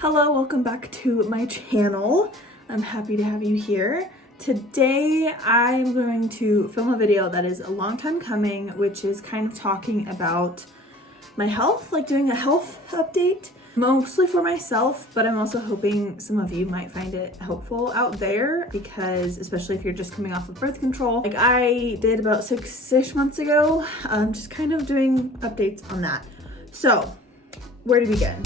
Hello, welcome back to my channel. I'm happy to have you here. Today I'm going to film a video that is a long time coming, which is kind of talking about my health, like doing a health update, mostly for myself, but I'm also hoping some of you might find it helpful out there because especially if you're just coming off of birth control, like I did about 6-ish months ago, just kind of doing updates on that. So, where to begin?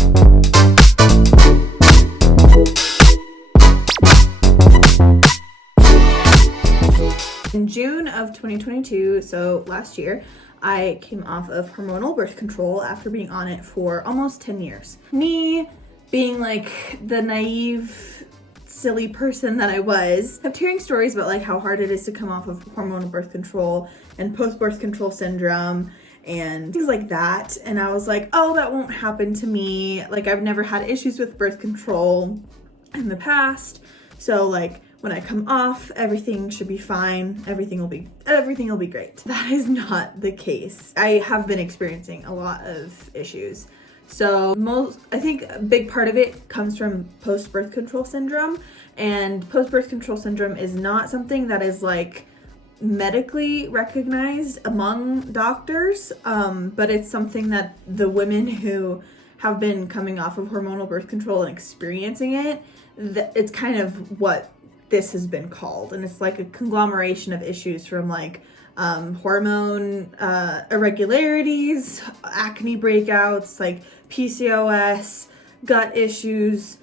In June of 2022, so last year, I came off of hormonal birth control after being on it for almost 10 years. Me being like the naive, silly person that I was, kept hearing stories about like how hard it is to come off of hormonal birth control and post-birth control syndrome and things like that. And I was like, oh, that won't happen to me. Like I've never had issues with birth control in the past. So like when I come off, everything should be fine. Everything will be great. That is not the case. I have been experiencing a lot of issues. So I think a big part of it comes from post-birth control syndrome, and post-birth control syndrome is not something that is like medically recognized among doctors, but it's something that the women who have been coming off of hormonal birth control and experiencing it, it's kind of what this has been called. And it's like a conglomeration of issues from like hormone irregularities, acne breakouts, like PCOS, gut issues,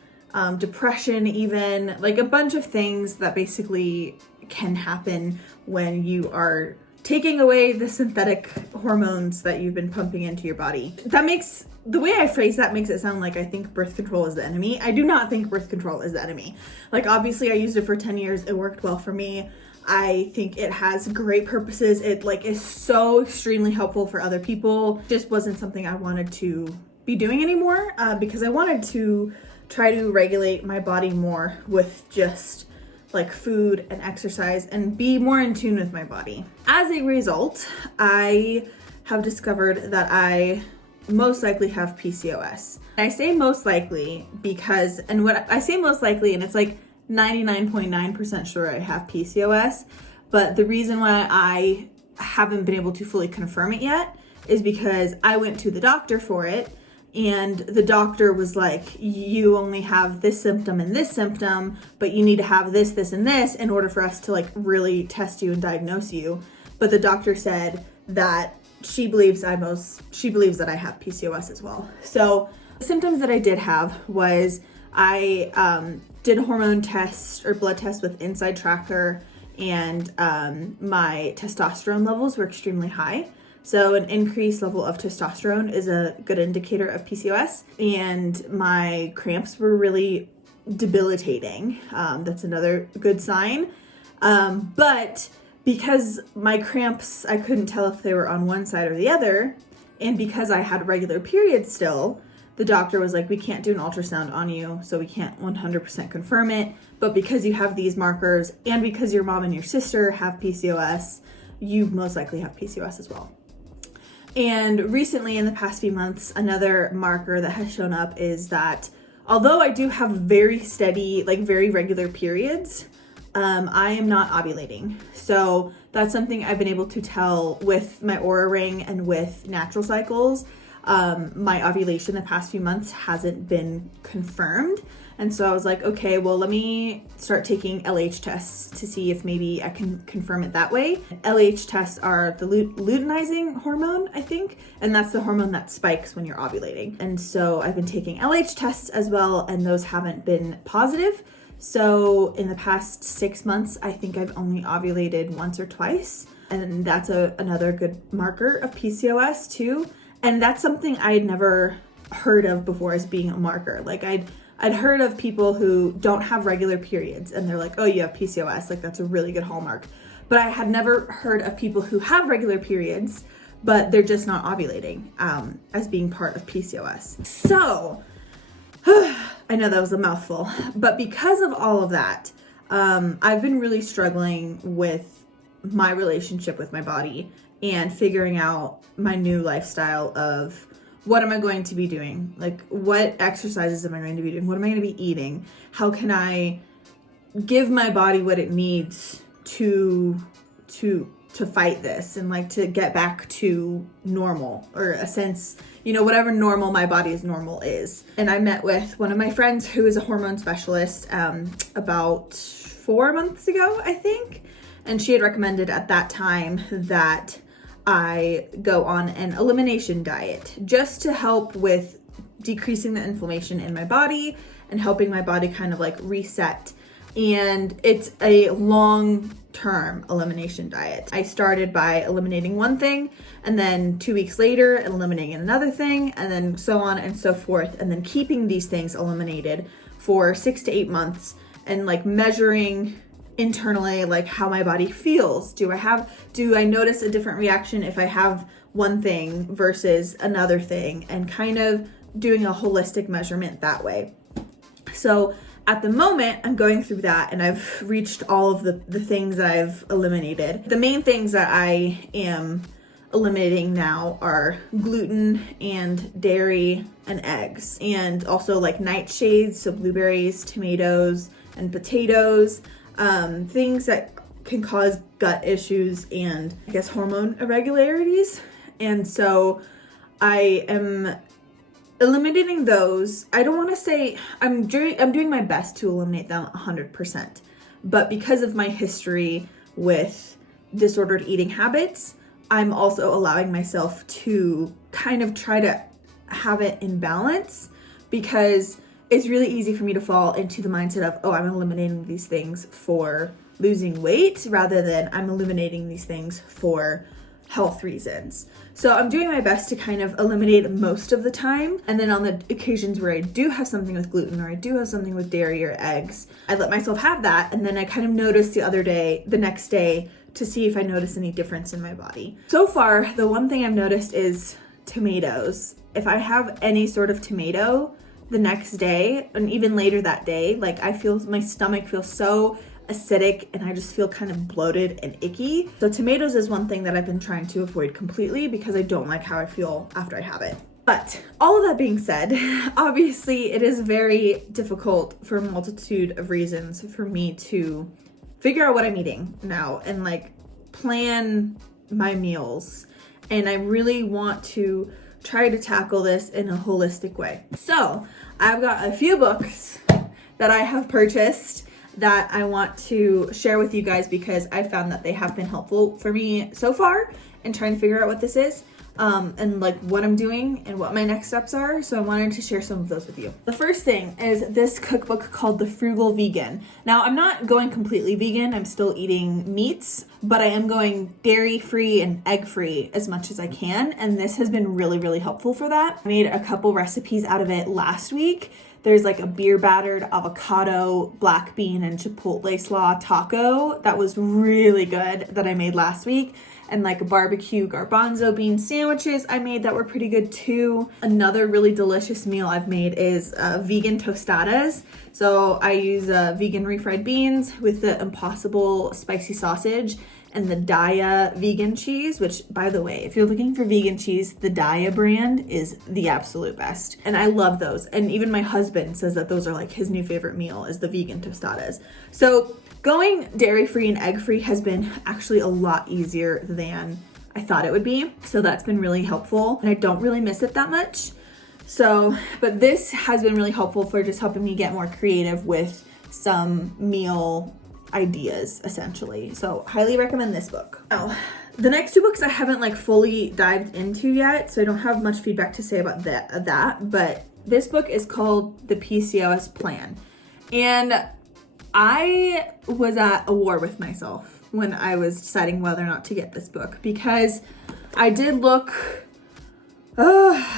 depression, even like a bunch of things that basically can happen when you are taking away the synthetic hormones that you've been pumping into your body. The way I phrase that makes it sound like I think birth control is the enemy. I do not think birth control is the enemy. Like obviously I used it for 10 years. It worked well for me. I think it has great purposes. It like is so extremely helpful for other people. It just wasn't something I wanted to be doing anymore because I wanted to try to regulate my body more with just like food and exercise and be more in tune with my body. As a result, I have discovered that I most likely have PCOS. I say most likely because, and what I say most likely, and it's like 99.9% sure I have PCOS, but the reason why I haven't been able to fully confirm it yet is because I went to the doctor for it, and the doctor was like, you only have this symptom and this symptom, but you need to have this, this, and this in order for us to like really test you and diagnose you. But the doctor said that she believes that I have PCOS as well. So the symptoms that I did have was I did a hormone test or blood test with Inside Tracker, and my testosterone levels were extremely high. So an increased level of testosterone is a good indicator of PCOS, and my cramps were really debilitating. That's another good sign. But because my cramps, I couldn't tell if they were on one side or the other, and because I had regular periods still, the doctor was like, we can't do an ultrasound on you, so we can't 100% confirm it, but because you have these markers and because your mom and your sister have PCOS, you most likely have PCOS as well. And recently, in the past few months, another marker that has shown up is that although I do have very steady, like very regular periods, I am not ovulating. So that's something I've been able to tell with my Aura ring and with natural cycles. My ovulation the past few months hasn't been confirmed. And so I was like, okay, well, let me start taking LH tests to see if maybe I can confirm it that way. LH tests are the luteinizing hormone, I think, and that's the hormone that spikes when you're ovulating. And so I've been taking LH tests as well, and those haven't been positive. So in the past 6 months, I think I've only ovulated once or twice, and that's another good marker of PCOS too. And that's something I had never heard of before as being a marker. Like I'd heard of people who don't have regular periods and they're like, oh, you have PCOS, like that's a really good hallmark. But I had never heard of people who have regular periods, but they're just not ovulating as being part of PCOS. So I know that was a mouthful, but because of all of that, I've been really struggling with my relationship with my body and figuring out my new lifestyle of what am I going to be doing? Like, what exercises am I going to be doing? What am I going to be eating? How can I give my body what it needs to fight this and like to get back to normal, or a sense, you know, whatever normal my body's normal is. And I met with one of my friends who is a hormone specialist about 4 months ago, I think. And she had recommended at that time that I go on an elimination diet just to help with decreasing the inflammation in my body and helping my body kind of like reset. And it's a long-term elimination diet. I started by eliminating one thing, and then 2 weeks later eliminating another thing, and then so on and so forth, and then keeping these things eliminated for 6 to 8 months and like measuring internally like how my body feels. Do I notice a different reaction if I have one thing versus another thing, and kind of doing a holistic measurement that way. So at the moment, I'm going through that, and I've reached all of the things I've eliminated. The main things that I am eliminating now are gluten and dairy and eggs, and also like nightshades, so blueberries, tomatoes, and potatoes, things that can cause gut issues and I guess hormone irregularities. And so I am eliminating those. I don't want to say I'm doing my best to eliminate them 100%, but because of my history with disordered eating habits, I'm also allowing myself to kind of try to have it in balance, because it's really easy for me to fall into the mindset of, oh, I'm eliminating these things for losing weight rather than I'm eliminating these things for health reasons. So I'm doing my best to kind of eliminate most of the time. And then on the occasions where I do have something with gluten, or I do have something with dairy or eggs, I let myself have that. And then I kind of notice the next day to see if I notice any difference in my body. So far, the one thing I've noticed is tomatoes. If I have any sort of tomato the next day, and even later that day, like I feel my stomach feels so acidic and I just feel kind of bloated and icky. So tomatoes is one thing that I've been trying to avoid completely because I don't like how I feel after I have it. But all of that being said, obviously it is very difficult for a multitude of reasons for me to figure out what I'm eating now and like plan my meals. And I really want to try to tackle this in a holistic way. So I've got a few books that I have purchased that I want to share with you guys because I found that they have been helpful for me so far in trying to figure out what this is, and like what I'm doing and what my next steps are. So I wanted to share some of those with you. The first thing is this cookbook called The Frugal Vegan. Now I'm not going completely vegan. I'm still eating meats, but I am going dairy free and egg free as much as I can. And this has been really, really helpful for that. I made a couple recipes out of it last week. There's like a beer battered avocado, black bean, and chipotle slaw taco that was really good that I made last week. And like barbecue garbanzo bean sandwiches I made that were pretty good too. Another really delicious meal I've made is vegan tostadas. So I use vegan refried beans with the Impossible spicy sausage and the Daya vegan cheese, which by the way, if you're looking for vegan cheese, the Daya brand is the absolute best. And I love those. And even my husband says that those are like his new favorite meal is the vegan tostadas. So going dairy-free and egg-free has been actually a lot easier than I thought it would be. So that's been really helpful. And I don't really miss it that much. So, but this has been really helpful for just helping me get more creative with some meal ideas, essentially. So highly recommend this book. Now, the next two books I haven't like fully dived into yet, so I don't have much feedback to say about that. But this book is called The PCOS Plan. And I was at a war with myself when I was deciding whether or not to get this book, because I did look,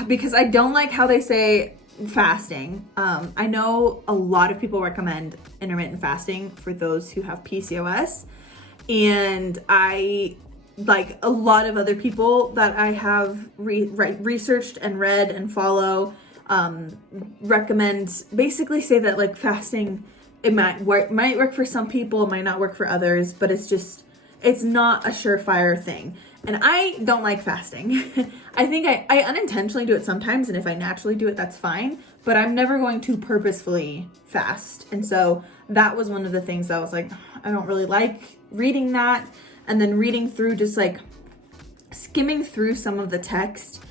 because I don't like how they say fasting. I know a lot of people recommend intermittent fasting for those who have PCOS, and I, like a lot of other people that I have researched and read and follow, recommend, basically say that like fasting, it might work for some people, it might not work for others, but it's just, it's not a surefire thing. And I don't like fasting. I think I unintentionally do it sometimes, and if I naturally do it, that's fine. But I'm never going to purposefully fast. And so that was one of the things that I was like, I don't really like reading that. And then reading through, just like skimming through some of the text,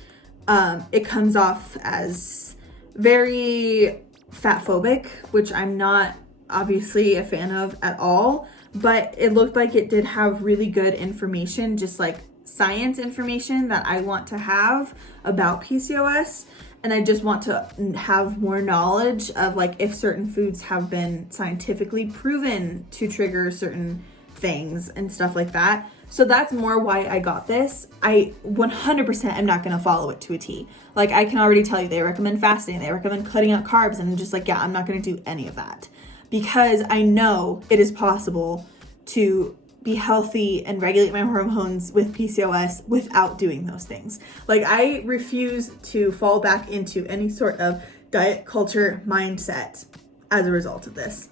it comes off as very fat phobic, which I'm not obviously a fan of at all. But it looked like it did have really good information, just like science information that I want to have about PCOS. And I just want to have more knowledge of like if certain foods have been scientifically proven to trigger certain things and stuff like that. So that's more why I got this. I 100% am not going to follow it to a T. Like, I can already tell you, they recommend fasting, they recommend cutting out carbs, and I'm just like, yeah, I'm not going to do any of that, because I know it is possible to be healthy and regulate my hormones with PCOS without doing those things. Like, I refuse to fall back into any sort of diet culture mindset as a result of this.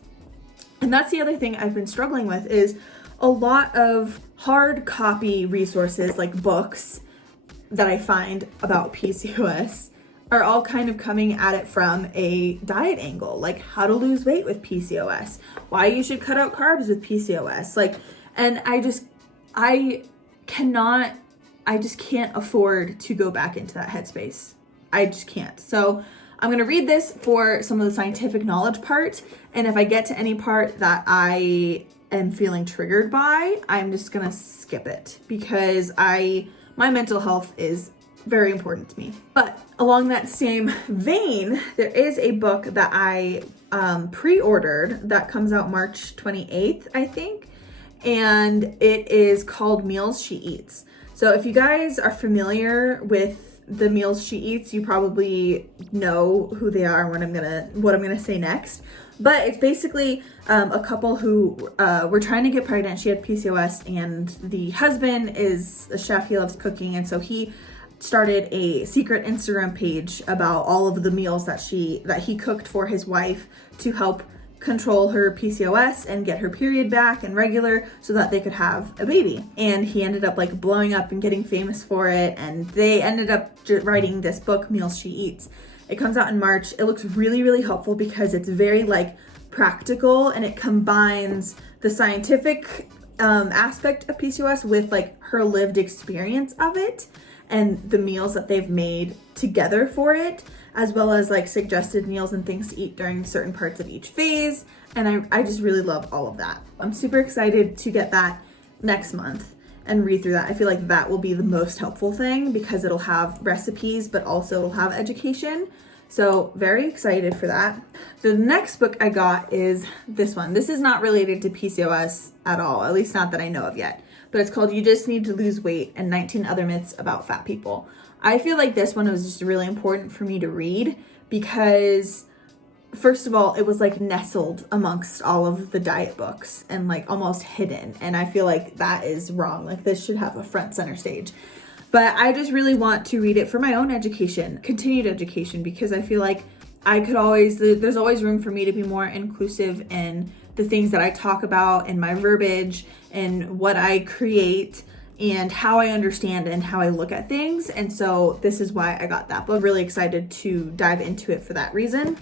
And that's the other thing I've been struggling with, is a lot of hard copy resources, like books that I find about PCOS, are all kind of coming at it from a diet angle, like how to lose weight with PCOS, why you should cut out carbs with PCOS. Like, and I just can't afford to go back into that headspace. I just can't. So I'm going to read this for some of the scientific knowledge part. And if I get to any part that I am feeling triggered by, I'm just going to skip it, because my mental health is very important to me. But along that same vein, there is a book that I pre-ordered that comes out March 28th, I think. And it is called Meals She Eats. So if you guys are familiar with the Meals She Eats, you probably know who they are and what I'm gonna say next. But it's basically a couple who were trying to get pregnant. She had PCOS, and the husband is a chef. He loves cooking, and so he started a secret Instagram page about all of the meals that he cooked for his wife to help control her PCOS and get her period back and regular, so that they could have a baby. And he ended up like blowing up and getting famous for it, and they ended up writing this book, Meals She Eats. It comes out in March. It looks really, really helpful because it's very like practical, and it combines the scientific aspect of PCOS with like her lived experience of it and the meals that they've made together for it, as well as like suggested meals and things to eat during certain parts of each phase. And I just really love all of that. I'm super excited to get that next month and read through that. I feel like that will be the most helpful thing, because it'll have recipes, but also it'll have education. So very excited for that. The next book I got is this one. This is not related to PCOS at all, at least not that I know of yet. But it's called You Just Need to Lose Weight and 19 Other Myths About Fat People. I feel like this one was just really important for me to read because, first of all, it was like nestled amongst all of the diet books and like almost hidden. And I feel like that is wrong. Like, this should have a front center stage. But I just really want to read it for my own education, continued education, because I feel like there's always room for me to be more inclusive in the things that I talk about and my verbiage and what I create and how I understand and how I look at things. And so this is why I got that book. Really excited to dive into it for that reason.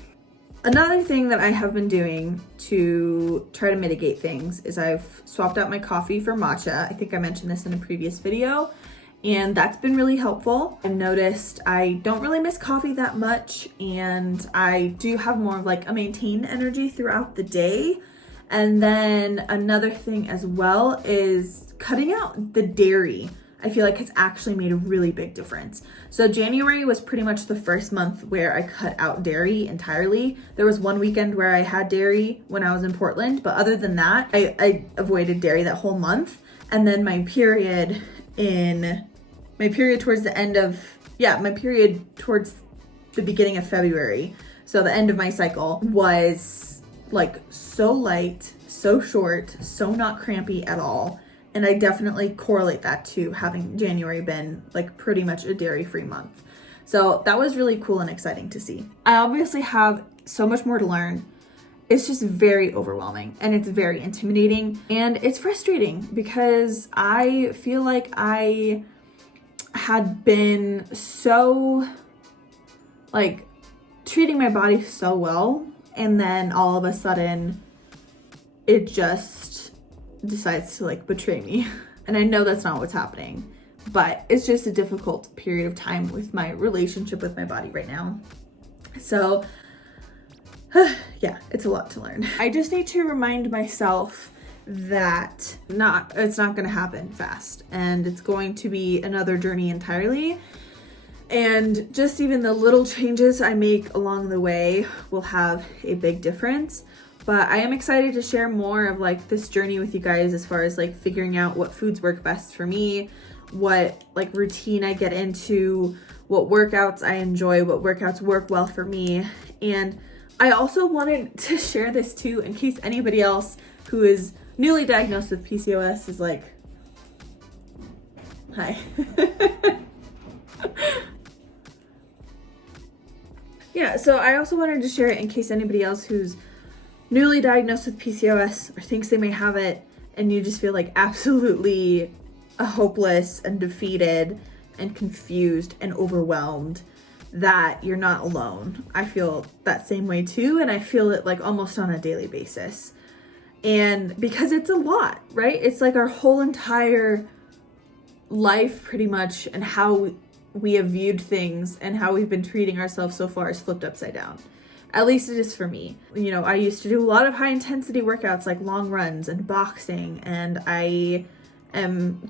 Another thing that I have been doing to try to mitigate things is I've swapped out my coffee for matcha. I think I mentioned this in a previous video, and that's been really helpful. I've noticed I don't really miss coffee that much, and I do have more of like a maintained energy throughout the day. And then another thing as well is cutting out the dairy. I feel like it's actually made a really big difference. So January was pretty much the first month where I cut out dairy entirely. There was one weekend where I had dairy when I was in Portland, but other than that, I avoided dairy that whole month. And then my period towards the beginning of February, so the end of my cycle, was like so light, so short, so not crampy at all. And I definitely correlate that to having January been like pretty much a dairy-free month. So that was really cool and exciting to see. I obviously have so much more to learn, it's just very overwhelming and it's very intimidating and it's frustrating because I feel like I had been so like treating my body so well, and then all of a sudden it just decides to like betray me. And I know that's not what's happening, but it's just a difficult period of time with my relationship with my body right now. So yeah, it's a lot to learn. I just need to remind myself that it's not going to happen fast, and it's going to be another journey entirely. And just even the little changes I make along the way will have a big difference. But I am excited to share more of like this journey with you guys as far as like figuring out what foods work best for me, what like routine I get into, what workouts I enjoy, what workouts work well for me. And I also wanted to share this too, in case anybody else who is newly diagnosed with PCOS is like, hi. Yeah, so I also wanted to share it in case anybody else who's newly diagnosed with PCOS or thinks they may have it, and you just feel like absolutely hopeless and defeated and confused and overwhelmed, that you're not alone. I feel that same way too, and I feel it like almost on a daily basis. And because it's a lot, right? It's like our whole entire life pretty much, and how we have viewed things and how we've been treating ourselves so far is flipped upside down. At least it is for me. You know, I used to do a lot of high intensity workouts like long runs and boxing, and I am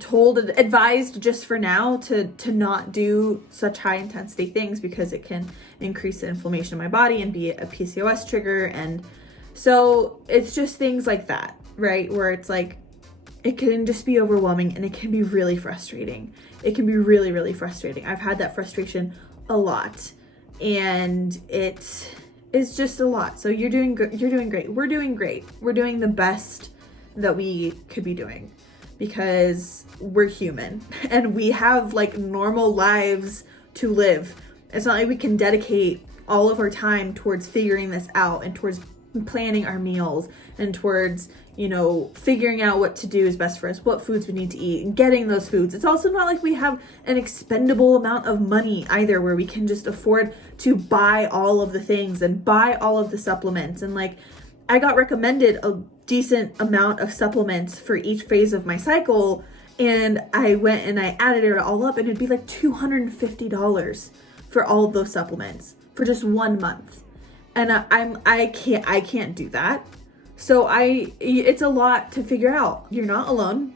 advised just for now to not do such high intensity things because it can increase the inflammation in my body and be a PCOS trigger. And so it's just things like that, right? Where it's like, it can just be overwhelming and it can be really frustrating. It can be really, really frustrating. I've had that frustration a lot, and it is just a lot. So you're doing great. We're doing great. We're doing the best that we could be doing, because we're human and we have like normal lives to live. It's not like we can dedicate all of our time towards figuring this out and towards planning our meals and towards, you know, figuring out what to do is best for us, what foods we need to eat and getting those foods. It's also not like we have an expendable amount of money either, where we can just afford to buy all of the things and buy all of the supplements. And like, I got recommended a decent amount of supplements for each phase of my cycle, and I went and I added it all up, and it'd be like $250 for all of those supplements for just 1 month. And I can't do that. So it's a lot to figure out. You're not alone.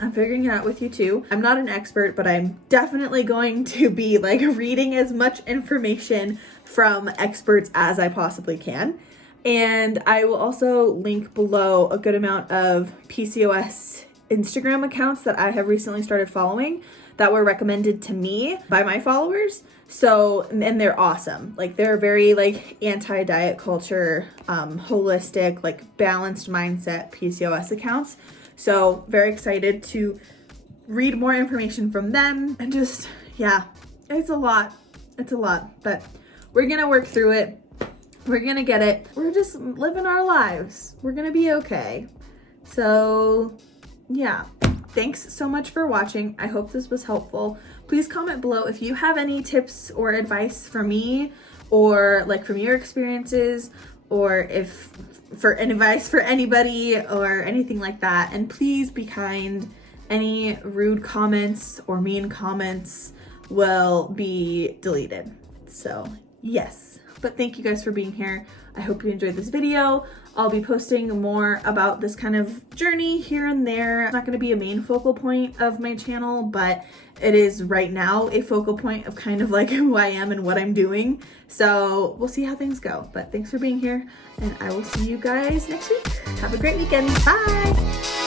I'm figuring it out with you too. I'm not an expert, but I'm definitely going to be like reading as much information from experts as I possibly can. And I will also link below a good amount of PCOS Instagram accounts that I have recently started following that were recommended to me by my followers. So, and they're awesome. Like, they're very like anti-diet culture, holistic, like balanced mindset PCOS accounts. So very excited to read more information from them. And just, yeah, it's a lot, but we're gonna work through it. We're gonna get it. We're just living our lives. We're gonna be okay. So yeah, thanks so much for watching. I hope this was helpful. Please comment below if you have any tips or advice for me, or like from your experiences, or if for advice for anybody or anything like that. And please be kind. Any rude comments or mean comments will be deleted. So yes, but thank you guys for being here. I hope you enjoyed this video. I'll be posting more about this kind of journey here and there. It's not going to be a main focal point of my channel, but it is right now a focal point of kind of like who I am and what I'm doing. So we'll see how things go. But thanks for being here, and I will see you guys next week. Have a great weekend. Bye!